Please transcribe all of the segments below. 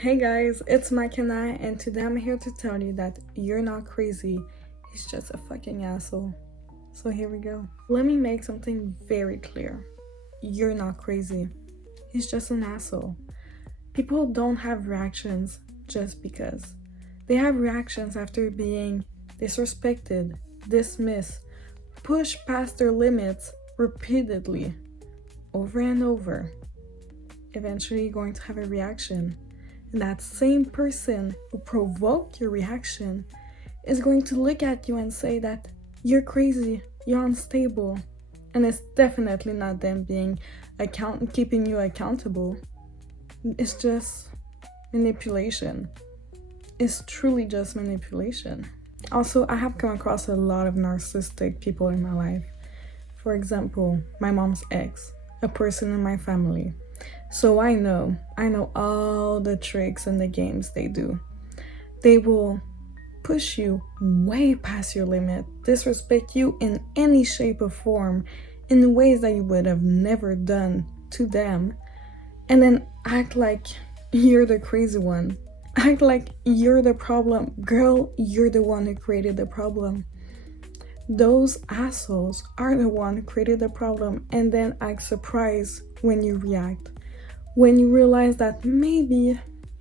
Hey guys, it's McKenna, and today I'm here to tell you that you're not crazy. He's just a fucking asshole. So here we go. Let me make something very clear. You're not crazy. He's just an asshole. People don't have reactions just because. They have reactions after being disrespected, dismissed, pushed past their limits repeatedly, over and over. Eventually, you're going to have a reaction. And that same person who provoked your reaction is going to look at you and say that you're crazy, you're unstable. And it's definitely not them being keeping you accountable. It's just manipulation. It's truly just manipulation. Also, I have come across a lot of narcissistic people in my life. For example, my mom's ex, a person in my family. So I know all the tricks and the games they do. They will push you way past your limit, disrespect you in any shape or form, in ways that you would have never done to them, and then act like you're the crazy one. Act like you're the problem. Girl, you're the one who created the problem. Those assholes are the one who created the problem, and then act surprised when you react. When you realize that maybe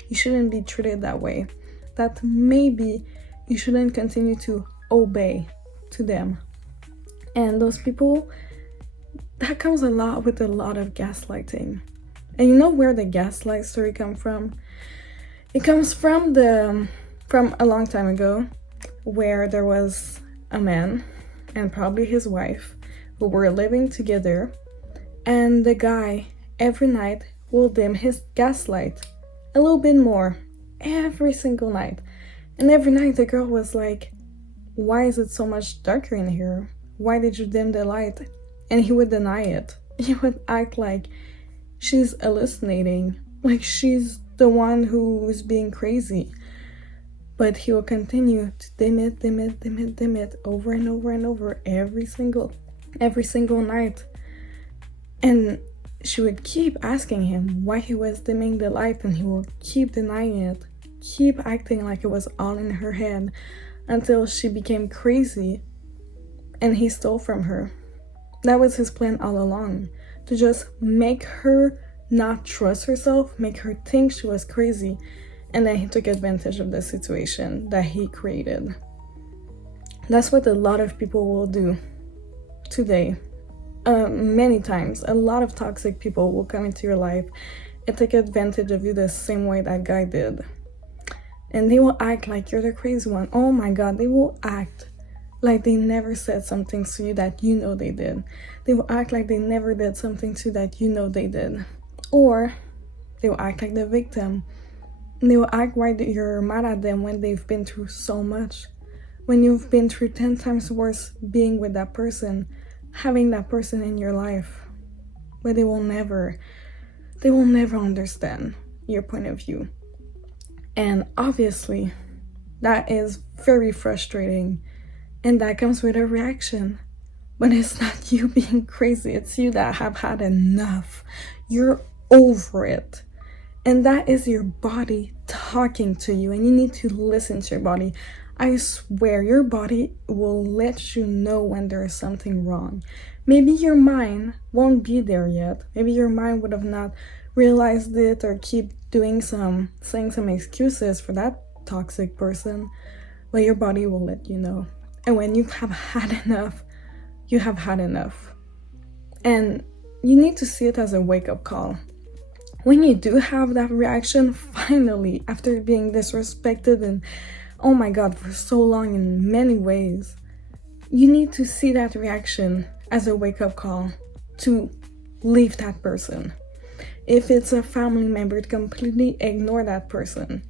you shouldn't be treated that way, that maybe you shouldn't continue to obey to them. And those people, that comes a lot with a lot of gaslighting. And you know where the gaslight story comes from? It comes from a long time ago, where there was a man and probably his wife who were living together, and the guy every night will dim his gaslight a little bit more every single night. And every night the girl was like, why is it so much darker in here? Why did you dim the light? And he would deny it. He would act like she's hallucinating, like she's the one who's being crazy. But he will continue to dim it over and over and over every single night. And she would keep asking him why he was dimming the light, and he will keep denying it, keep acting like it was all in her head, until she became crazy and he stole from her. That was his plan all along, to just make her not trust herself, make her think she was crazy, and then he took advantage of the situation that he created. That's what a lot of people will do today. Many times, a lot of toxic people will come into your life and take advantage of you the same way that guy did. And they will act like you're the crazy one. Oh my god, they will act like they never said something to you that you know they did. They will act like they never did something to you that you know they did. Or they will act like the victim. And they will act like you're mad at them when they've been through so much. When you've been through 10 times worse being with that person, having that person in your life. But they will never understand your point of view. And obviously, that is very frustrating. And that comes with a reaction. But it's not you being crazy. It's you that have had enough. You're over it. And that is your body talking to you. And you need to listen to your body. I swear, your body will let you know when there is something wrong. Maybe your mind won't be there yet. Maybe your mind would have not realized it, or keep saying some excuses for that toxic person. But your body will let you know. And when you have had enough, you have had enough. And you need to see it as a wake-up call. When you do have that reaction, finally, after being disrespected and oh my god, for so long in many ways, you need to see that reaction as a wake-up call to leave that person. If it's a family member, to completely ignore that person.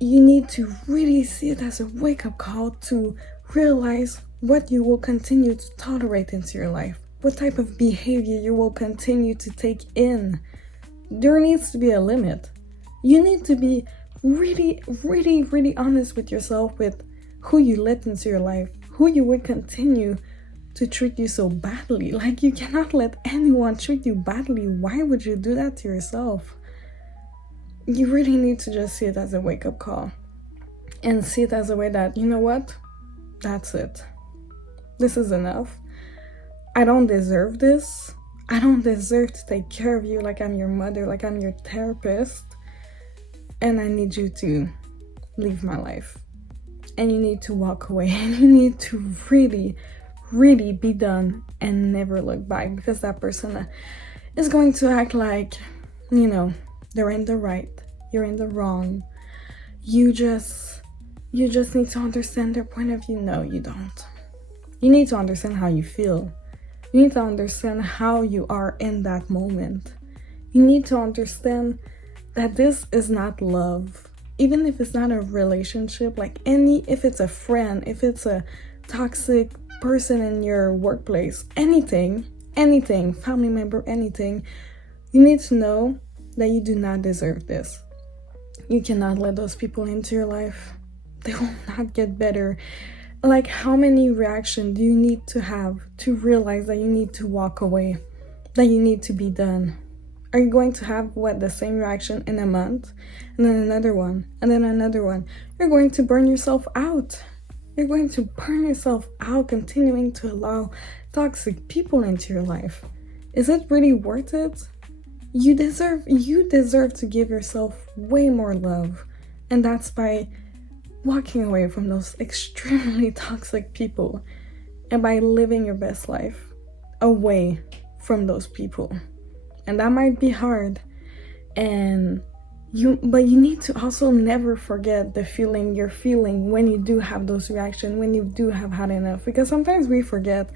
You need to really see it as a wake-up call to realize what you will continue to tolerate into your life, what type of behavior you will continue to take in. There needs to be a limit. You need to be really honest with yourself, with who you let into your life, who you would continue to treat you so badly. Like, you cannot let anyone treat you badly. Why would you do that to yourself? you really need to just see it as a wake-up call and see it as a way that, you know what, that's it, this is enough. I don't deserve this. I don't deserve to take care of you like I'm your mother, like I'm your therapist, and I need you to leave my life, and you need to walk away, and you need to really, really be done and never look back, because that person is going to act like, you know, they're in the right, you're in the wrong. You just need to understand their point of view. No, you don't. You need to understand how you feel. You need to understand how you are in that moment. You need to understand that this is not love. Even if it's not a relationship, like if it's a friend, if it's a toxic person in your workplace, anything, family member, anything, you need to know that you do not deserve this. You cannot let those people into your life. They will not get better. Like, how many reactions do you need to have to realize that you need to walk away, that you need to be done? Are you going to have the same reaction in a month, and then another one, and then another one? You're going to burn yourself out. You're going to burn yourself out continuing to allow toxic people into your life. Is it really worth it? You deserve to give yourself way more love, and that's by walking away from those extremely toxic people and by living your best life away from those people. And that might be hard, but you need to also never forget the feeling you're feeling when you do have those reactions, when you do have had enough, because sometimes we forget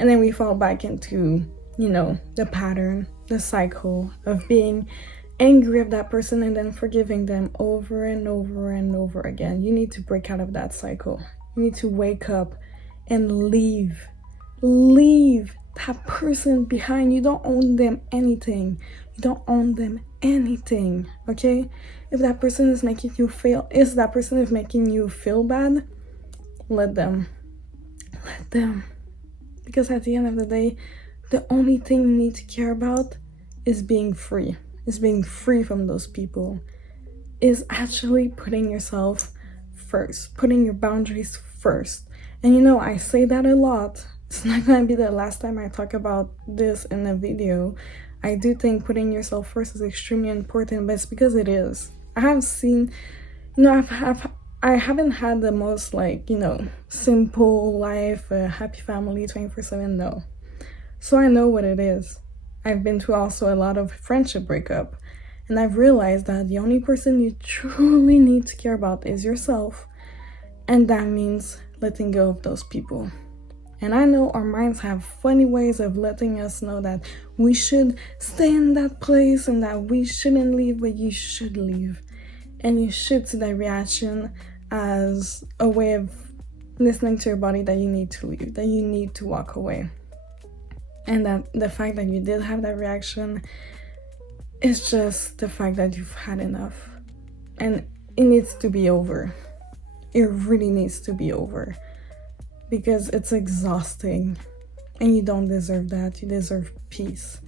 and then we fall back into, you know, the pattern, the cycle of being angry at that person and then forgiving them over and over and over again. You need to break out of that cycle. You need to wake up and leave that person behind. You don't owe them anything. You don't owe them anything, okay? If that person is making you feel bad, let them. Because at the end of the day, the only thing you need to care about is being free. Is being free from those people. Is actually putting yourself first, putting your boundaries first. And you know, I say that a lot. It's not gonna be the last time I talk about this in a video. I do think putting yourself first is extremely important, but it's because it is. I have seen, you know, I haven't had the most, like, you know, simple life, a happy family 24/7, no. So I know what it is. I've been through also a lot of friendship breakup, and I've realized that the only person you truly need to care about is yourself, and that means letting go of those people. And I know our minds have funny ways of letting us know that we should stay in that place and that we shouldn't leave, but you should leave. And you should see that reaction as a way of listening to your body that you need to leave, that you need to walk away. And that the fact that you did have that reaction is just the fact that you've had enough. And it needs to be over. It really needs to be over. Because it's exhausting. And you don't deserve that. You deserve peace.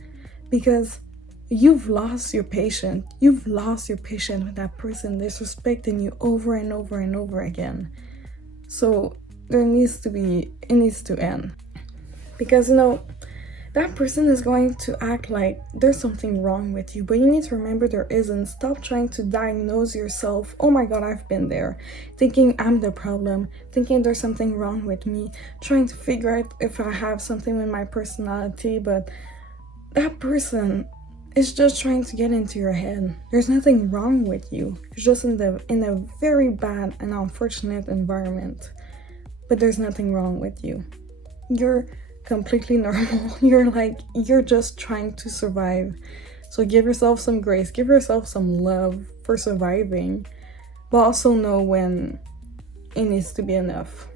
Because you've lost your patience. You've lost your patience with that person disrespecting you over and over and over again. So it needs to end. Because, you know, that person is going to act like there's something wrong with you, but you need to remember there isn't. Stop trying to diagnose yourself. Oh my God, I've been there. Thinking I'm the problem, thinking there's something wrong with me, trying to figure out if I have something with my personality, but that person is just trying to get into your head. There's nothing wrong with you. You're just in a very bad and unfortunate environment, but there's nothing wrong with you. You're completely normal. You're just trying to survive. So give yourself some grace, give yourself some love for surviving, but also know when it needs to be enough.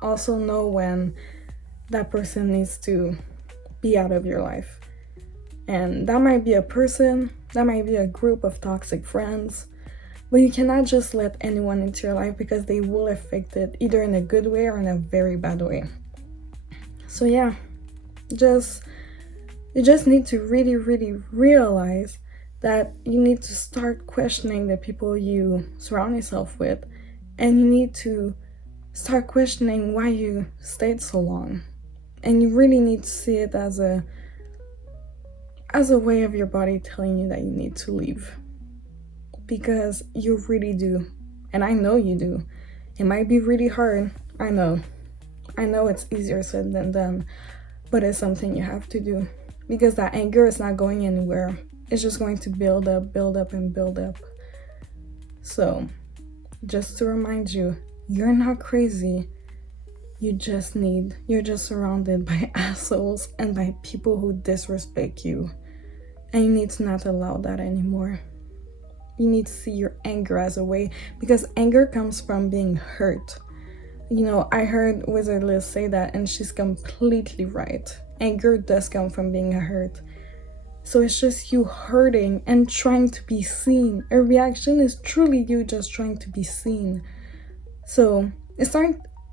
Also know when that person needs to be out of your life. And that might be a person, that might be a group of toxic friends, but you cannot just let anyone into your life, because they will affect it either in a good way or in a very bad way. So yeah, you just need to really, really realize that you need to start questioning the people you surround yourself with, and you need to start questioning why you stayed so long. And you really need to see it as a way of your body telling you that you need to leave, because you really do. And I know you do. It might be really hard. I know it's easier said than done, but it's something you have to do, because that anger is not going anywhere. It's just going to build up, and build up. So just to remind you, you're not crazy. You're just surrounded by assholes and by people who disrespect you. And you need to not allow that anymore. You need to see your anger as a way, because anger comes from being hurt. You know, I heard Wizard Liz say that, and she's completely right. Anger does come from being hurt. So it's just you hurting and trying to be seen. A reaction is truly you just trying to be seen. So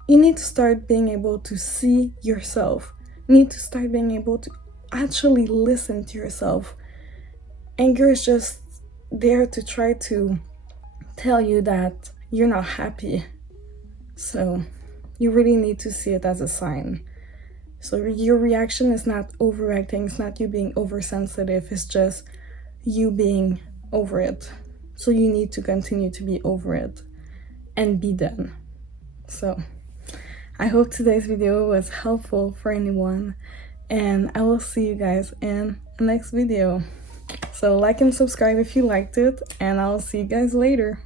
you need to start being able to see yourself. You need to start being able to actually listen to yourself. Anger is just there to try to tell you that you're not happy. So you really need to see it as a sign. So your reaction is not overacting, it's not you being oversensitive, it's just you being over it. So you need to continue to be over it and be done. So I hope today's video was helpful for anyone, and I will see you guys in the next video. So like and subscribe if you liked it, and I'll see you guys later.